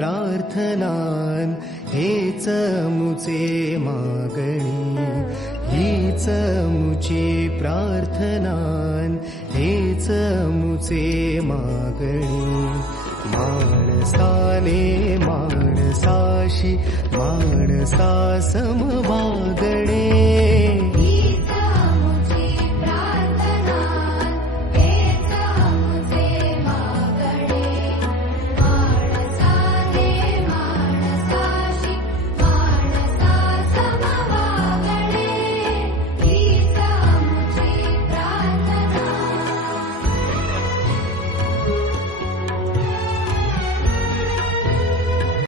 प्रार्थनान हेच मुचे मागणी, हीच मुची प्रार्थनान हेच मुचे मागणी. माणसाने माणसाशी माणसा सम वागणे,